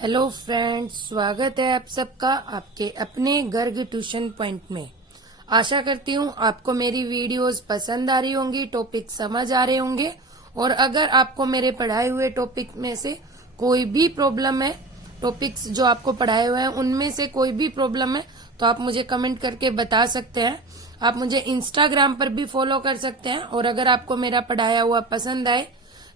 Hello friends, स्वागत है आप सबका आपके अपने गर्ग ट्यूशन पॉइंट में। आशा करती हूँ आपको मेरी वीडियोस पसंद आ रही होंगी, टॉपिक समझ आ रहे होंगे। और अगर आपको मेरे पढ़ाए हुए टॉपिक में से कोई भी प्रॉब्लम है, टॉपिक्स जो आपको पढ़ाए हुए हैं उनमें से कोई भी प्रॉब्लम है तो आप मुझे कमेंट करके बता सकते हैं। आप मुझे इंस्टाग्राम पर भी फॉलो कर सकते हैं। और अगर आपको मेरा पढ़ाया हुआ पसंद आए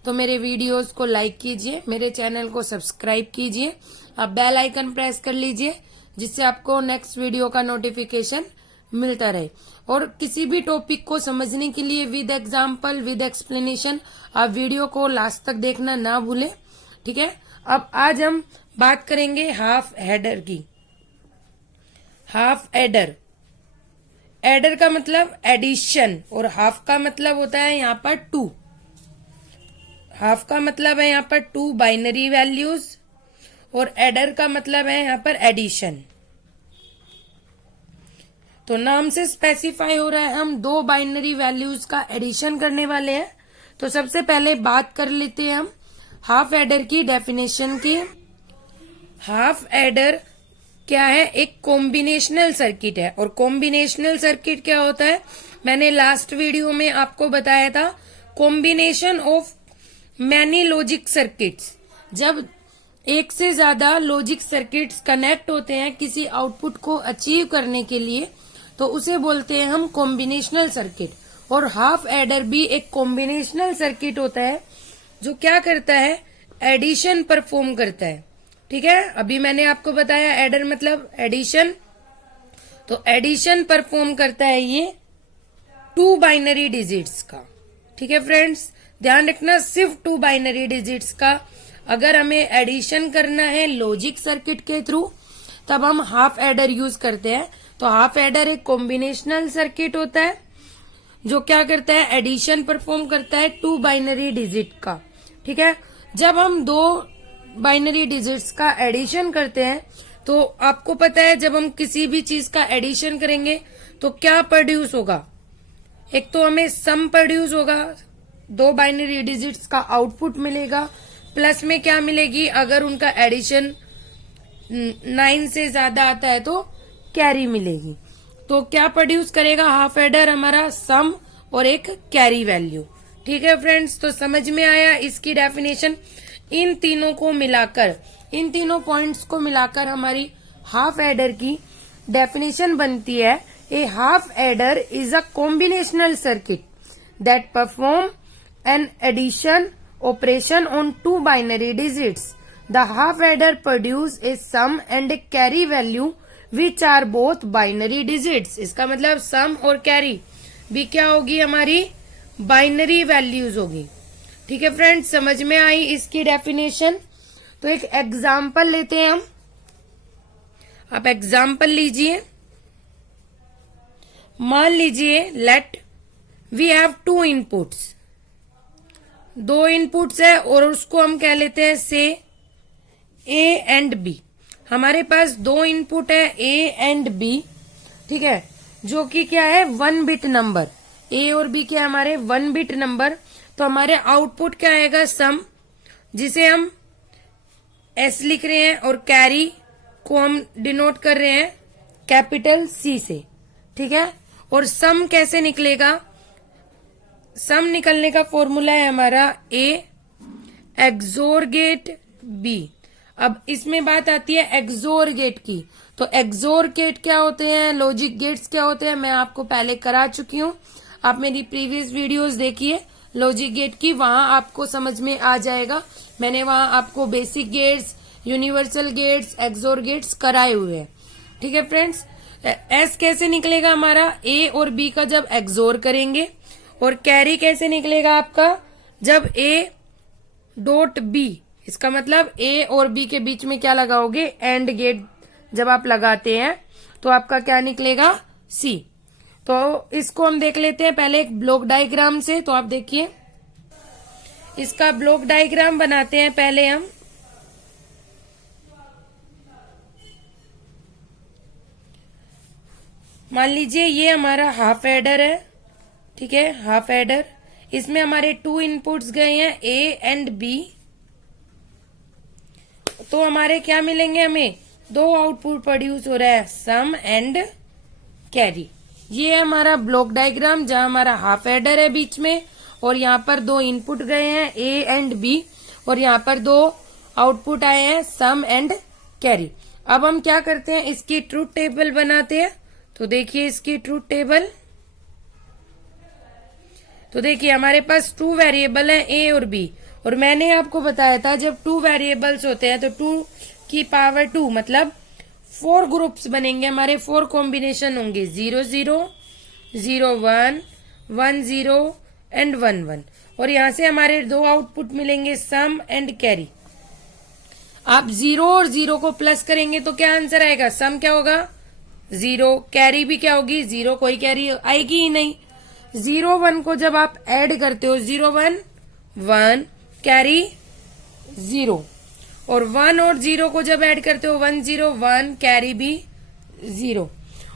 तो मेरे वीडियोस को लाइक कीजिए, मेरे चैनल को सब्सक्राइब कीजिए, आप बेल आइकन प्रेस कर लीजिए जिससे आपको नेक्स्ट वीडियो का नोटिफिकेशन मिलता रहे। और किसी भी टॉपिक को समझने के लिए विद एग्जाम्पल विद एक्सप्लेनेशन आप वीडियो को लास्ट तक देखना ना भूलें, ठीक है। अब आज हम बात करेंगे हाफ हेडर की। हाफ एडर, एडर का मतलब एडिशन और हाफ का मतलब होता है यहाँ पर टू। हाफ का मतलब है यहाँ पर टू बाइनरी वैल्यूज और एडर का मतलब है यहाँ पर एडिशन। तो नाम से स्पेसिफाई हो रहा है हम दो बाइनरी वैल्यूज का एडिशन करने वाले हैं। तो सबसे पहले बात कर लेते हैं हम हाफ एडर की डेफिनेशन की। हाफ एडर क्या है? एक कॉम्बिनेशनल सर्किट है। और कॉम्बिनेशनल सर्किट क्या होता है? मैंने लास्ट वीडियो में आपको बताया था, combination of many logic circuits. जब एक से ज्यादा लॉजिक सर्किट्स कनेक्ट होते हैं किसी आउटपुट को अचीव करने के लिए तो उसे बोलते हैं हम कॉम्बिनेशनल सर्किट। और हाफ एडर भी एक कॉम्बिनेशनल सर्किट होता है जो क्या करता है? एडिशन परफॉर्म करता है, ठीक है। अभी मैंने आपको बताया एडर मतलब एडिशन, तो एडिशन परफॉर्म करता है ये टू बाइनरी डिजिट्स का, ठीक है फ्रेंड्स। ध्यान रखना सिर्फ टू बाइनरी डिजिट्स का। अगर हमें एडिशन करना है लॉजिक सर्किट के थ्रू तब हम हाफ एडर यूज करते हैं। तो हाफ एडर एक कॉम्बिनेशनल सर्किट होता है जो क्या करता है? एडिशन परफॉर्म करता है टू बाइनरी डिजिट का, ठीक है। जब हम दो बाइनरी डिजिट्स का एडिशन करते हैं तो आपको पता है जब हम किसी भी चीज का एडिशन करेंगे तो क्या प्रोड्यूस होगा? एक तो हमें सम प्रोड्यूस होगा, दो बाइनरी डिजिट्स का आउटपुट मिलेगा, प्लस में क्या मिलेगी? अगर उनका एडिशन 9 से ज्यादा आता है तो कैरी मिलेगी। तो क्या प्रोड्यूस करेगा हाफ एडर? हमारा सम और एक कैरी वैल्यू, ठीक है फ्रेंड्स। तो समझ में आया इसकी डेफिनेशन। इन तीनों को मिलाकर, इन तीनों पॉइंट्स को मिलाकर हमारी हाफ एडर की डेफिनेशन बनती है। A half adder is a combinational circuit that perform an addition operation on two binary digits. The half adder produce a sum and a carry value which are both binary digits. इसका मतलब sum और carry भी क्या होगी? हमारी binary values होगी, ठीक है फ्रेंड्स। समझ में आई इसकी डेफिनेशन। तो एक एग्जाम्पल लेते हैं हम। आप एग्जाम्पल लीजिए। मान लीजिए let we have two inputs, दो इनपुट्स है और उसको हम कह लेते हैं से ए एंड बी। हमारे पास दो इनपुट है ए एंड बी, ठीक है, जो कि क्या है? 1 बिट नंबर। ए और बी के हमारे 1 बिट नंबर। तो हमारे आउटपुट क्या आएगा? सम, जिसे हम एस लिख रहे हैं और कैरी को हम डिनोट कर रहे हैं कैपिटल सी से, ठीक है। और सम कैसे निकलेगा? सम निकलने का फॉर्मूला है हमारा ए एक्सोर गेट बी। अब इसमें बात आती है एक्सोर गेट की। तो एक्सोर गेट क्या होते हैं, लॉजिक गेट्स क्या होते हैं, मैं आपको पहले करा चुकी हूँ। आप मेरी प्रीवियस वीडियोस देखिए लॉजिक गेट की, वहां आपको समझ में आ जाएगा। मैंने वहां आपको basic gates, universal gates, XOR gates कराए हुए हैं, ठीक है फ्रेंड्स। एस कैसे निकलेगा हमारा? ए और बी का जब एक्सोर करेंगे। और कैरी कैसे निकलेगा आपका? जब ए डॉट बी, इसका मतलब ए और बी के बीच में क्या लगाओगे? एंड गेट जब आप लगाते हैं तो आपका क्या निकलेगा? सी। तो इसको हम देख लेते हैं पहले एक ब्लॉक डायग्राम से। तो आप देखिए इसका ब्लॉक डायग्राम बनाते हैं पहले हम। मान लीजिए ये हमारा हाफ एडर है, ठीक है, हाफ एडर। इसमें हमारे टू इनपुट्स गए हैं ए एंड बी। तो हमारे क्या मिलेंगे, हमें दो आउटपुट प्रोड्यूस हो रहा है, सम एंड कैरी। ये है हमारा ब्लॉक डायग्राम जहां हमारा हाफ एडर है बीच में, और यहाँ पर दो इनपुट गए हैं ए एंड बी, और यहाँ पर दो आउटपुट आए हैं सम एंड कैरी। अब हम क्या करते हैं, इसकी ट्रूथ टेबल बनाते हैं। तो देखिए इसकी ट्रूथ टेबल, तो देखिए हमारे पास 2 वेरिएबल है ए और बी, और मैंने आपको बताया था जब 2 वेरिएबल्स होते हैं तो 2 की पावर 2 मतलब 4 ग्रुप्स बनेंगे हमारे, 4 कॉम्बिनेशन होंगे, 0 0 0 1 1 0 एंड 1 1, और यहां से हमारे दो आउटपुट मिलेंगे सम एंड कैरी। आप 0 और 0 को प्लस करेंगे तो क्या आंसर आएगा, सम क्या होगा 0, कैरी भी क्या होगी 0, कोई कैरी आएगी ही नहीं। 0 1 को जब आप ऐड करते हो 0 1 1 कैरी 0, और 1 और 0 को जब ऐड करते हो 1 0 1 कैरी भी 0,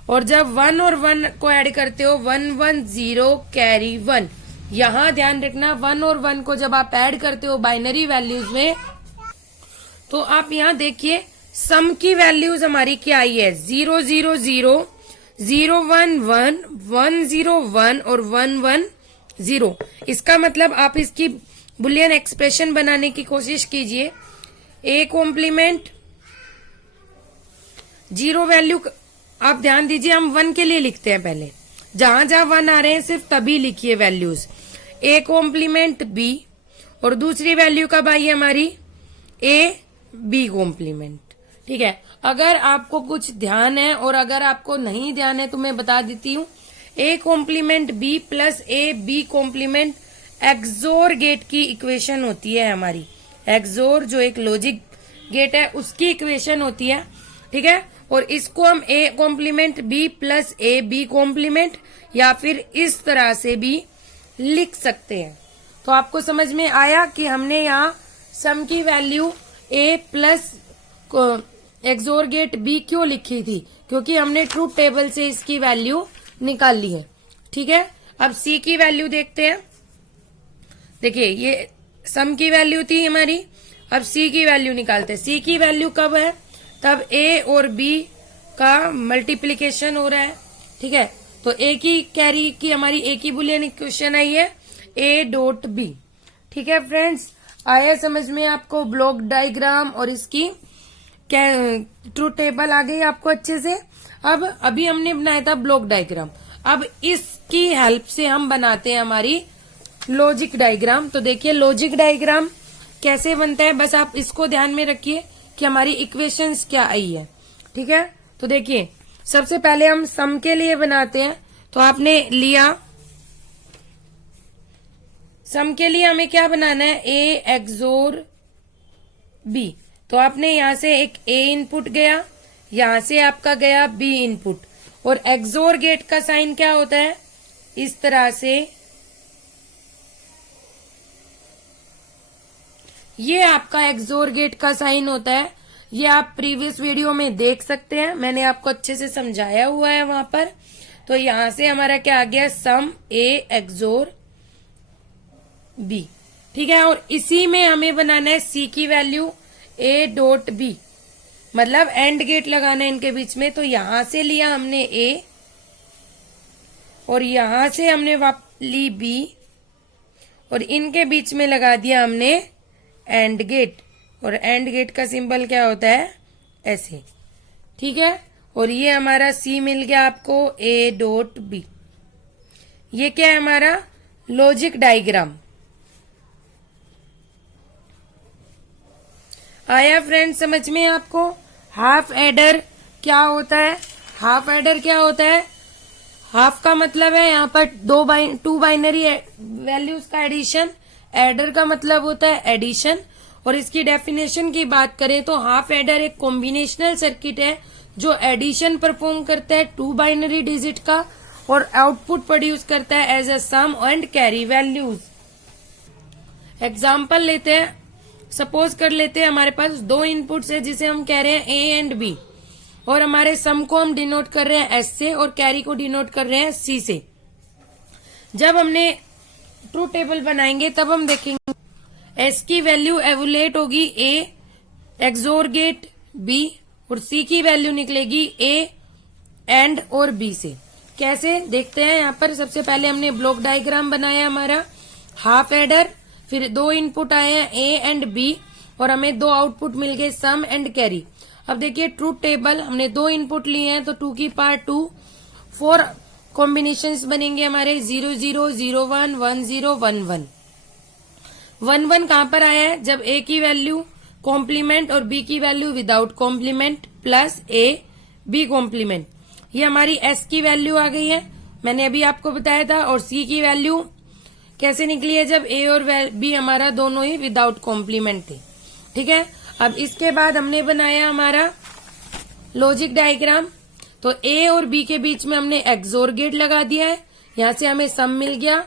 और जब 1 और 1 को ऐड करते हो 1 1 0 कैरी 1। यहां ध्यान रखना 1 और 1 को जब आप ऐड करते हो बाइनरी वैल्यूज में, तो आप यहाँ देखिए सम की वैल्यूज हमारी क्या आई है, 0 0 0 0 1 1 1 0 1 और 1 1 0। इसका मतलब आप इसकी बुलियन एक्सप्रेशन बनाने की कोशिश कीजिए। ए कॉम्प्लीमेंट 0 वैल्यू, आप ध्यान दीजिए हम 1 के लिए लिखते हैं, पहले जहां जहां 1 आ रहे हैं सिर्फ तभी लिखिए वैल्यूज। ए कॉम्प्लीमेंट बी, और दूसरी वैल्यू कब आई है हमारी ए बी कॉम्प्लीमेंट। ठीक है, अगर आपको कुछ ध्यान है और अगर आपको नहीं ध्यान है तो मैं बता देती हूँ, A complement B plus A B complement XOR gate की इक्वेशन होती है हमारी। एक्सोर जो एक लॉजिक गेट है उसकी इक्वेशन होती है, ठीक है। और इसको हम A complement B plus A B complement या फिर इस तरह से भी लिख सकते हैं। तो आपको समझ में आया कि हमने यहाँ सम की वैल्यू ए प्लस एक्सोर गेट बी क्यों लिखी थी, क्योंकि हमने ट्रूथ टेबल से इसकी वैल्यू निकाल ली है। ठीक है, अब सी की वैल्यू देखते हैं। देखिए ये सम की वैल्यू थी हमारी, अब सी की वैल्यू निकालते हैं। सी की वैल्यू कब है, तब ए और बी का मल्टीप्लीकेशन हो रहा है। ठीक है, तो ए की कैरी की हमारी ए की बुलियन इक्वेशन आई है ए डॉट बी। ठीक है फ्रेंड्स, आया समझ में आपको ब्लॉक डायग्राम और इसकी ट्रूथ टेबल आ गई आपको अच्छे से। अब अभी हमने बनाया था ब्लॉक डायग्राम, अब इसकी हेल्प से हम बनाते हैं हमारी लॉजिक डायग्राम। तो देखिए लॉजिक डायग्राम कैसे बनता है, बस आप इसको ध्यान में रखिए कि हमारी इक्वेशंस क्या आई है। ठीक है, तो देखिए सबसे पहले हम सम के लिए बनाते हैं। तो आपने लिया सम के लिए हमें क्या बनाना है, ए एक्सोर बी। तो आपने यहां से एक ए इनपुट गया, यहां से आपका गया बी इनपुट, और एक्सोर गेट का साइन क्या होता है, इस तरह से ये आपका एक्सोर गेट का साइन होता है। ये आप प्रीवियस वीडियो में देख सकते हैं, मैंने आपको अच्छे से समझाया हुआ है वहां पर। तो यहां से हमारा क्या आ गया, सम ए एक्सोर बी। ठीक है, और इसी में हमें बनाना है सी की वैल्यू ए डॉट बी, मतलब एंड गेट लगाना है इनके बीच में। तो यहां से लिया हमने ए और यहां से हमने ली बी, और इनके बीच में लगा दिया हमने एंड गेट, और एंड गेट का सिंबल क्या होता है, ऐसे। ठीक है, और ये हमारा सी मिल गया आपको ए डॉट बी। ये क्या है हमारा लॉजिक डायग्राम। आया फ्रेंड समझ में आपको। हाफ एडर क्या होता है, हाफ एडर क्या होता है, हाफ का मतलब है यहाँ पर टू बाइनरी वैल्यूज का एडिशन, एडर का मतलब होता है एडिशन। और इसकी डेफिनेशन की बात करें तो हाफ एडर एक कॉम्बिनेशनल सर्किट है जो एडिशन परफॉर्म करता है 2 बाइनरी डिजिट का, और आउटपुट प्रोड्यूस करता है as a sum and carry values. Example लेते हैं, सपोज कर लेते हैं हमारे पास 2 इनपुट्स है जिसे हम कह रहे हैं ए एंड बी, और हमारे सम को हम डिनोट कर रहे हैं एस से और कैरी को डिनोट कर रहे हैं सी से। जब हमने ट्रूथ टेबल बनाएंगे तब हम देखेंगे एस की वैल्यू एवुलेट होगी ए एक्सोर गेट बी और सी की वैल्यू निकलेगी ए एंड और बी से। कैसे देखते हैं, यहाँ पर सबसे पहले हमने ब्लॉक डायग्राम बनाया हमारा हाफ एडर, फिर 2 इनपुट आए हैं ए एंड बी और हमें 2 आउटपुट मिल गए सम एंड कैरी। अब देखिए ट्रूथ टेबल, हमने 2 इनपुट लिए हैं तो 2 की पावर 2, 4 कॉम्बिनेशंस बनेंगे हमारे 0 0 0 1 1 0 1 1। 1 1 कहां पर आया है, जब ए की वैल्यू कॉम्प्लीमेंट और बी की value without complement plus A B complement. ये हमारी एस की वैल्यू आ गई है, मैंने अभी आपको बताया था। और सी की वैल्यू कैसे निकली है, जब ए और बी हमारा दोनों ही विदाउट कॉम्प्लीमेंट थे। ठीक है, अब इसके बाद हमने बनाया हमारा लॉजिक डायग्राम। तो ए और बी के बीच में हमने एक्सोर गेट लगा दिया है, यहां से हमें सम मिल गया।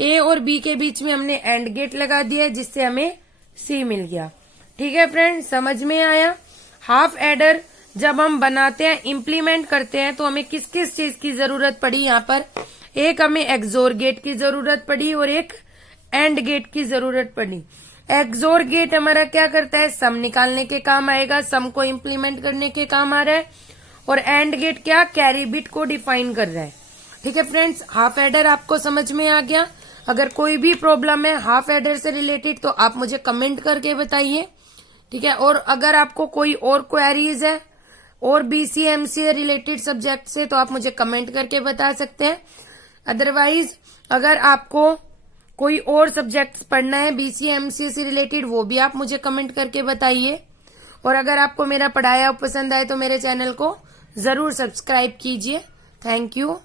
ए और बी के बीच में हमने एंड गेट लगा दिया है जिससे हमें सी मिल गया। ठीक है फ्रेंड्स, समझ में आया। हाफ एडर जब हम बनाते हैं, इम्प्लीमेंट करते हैं, तो हमें किस किस चीज की जरूरत पड़ी यहाँ पर, एक हमें एक्सोर गेट की जरूरत पड़ी और एक एंड गेट की जरूरत पड़ी। एक्सोर गेट हमारा क्या करता है, सम निकालने के काम आएगा, सम को इम्प्लीमेंट करने के काम आ रहा है। और एंड गेट क्या, कैरी बिट को डिफाइन कर रहा है। ठीक है फ्रेंड्स, हाफ एडर आपको समझ में आ गया। अगर कोई भी प्रॉब्लम है हाफ एडर से रिलेटेड तो आप मुझे कमेंट करके बताइए। ठीक है, और अगर आपको कोई और क्वेरीज है और बीसीएमसी रिलेटेड सब्जेक्ट से तो आप मुझे कमेंट करके बता सकते हैं। अदरवाइज अगर आपको कोई और सब्जेक्ट्स पढ़ना है बीसीएमसी से रिलेटेड, वो भी आप मुझे कमेंट करके बताइए। और अगर आपको मेरा पढ़ाया पसंद आए तो मेरे चैनल को जरूर सब्सक्राइब कीजिए। Thank you.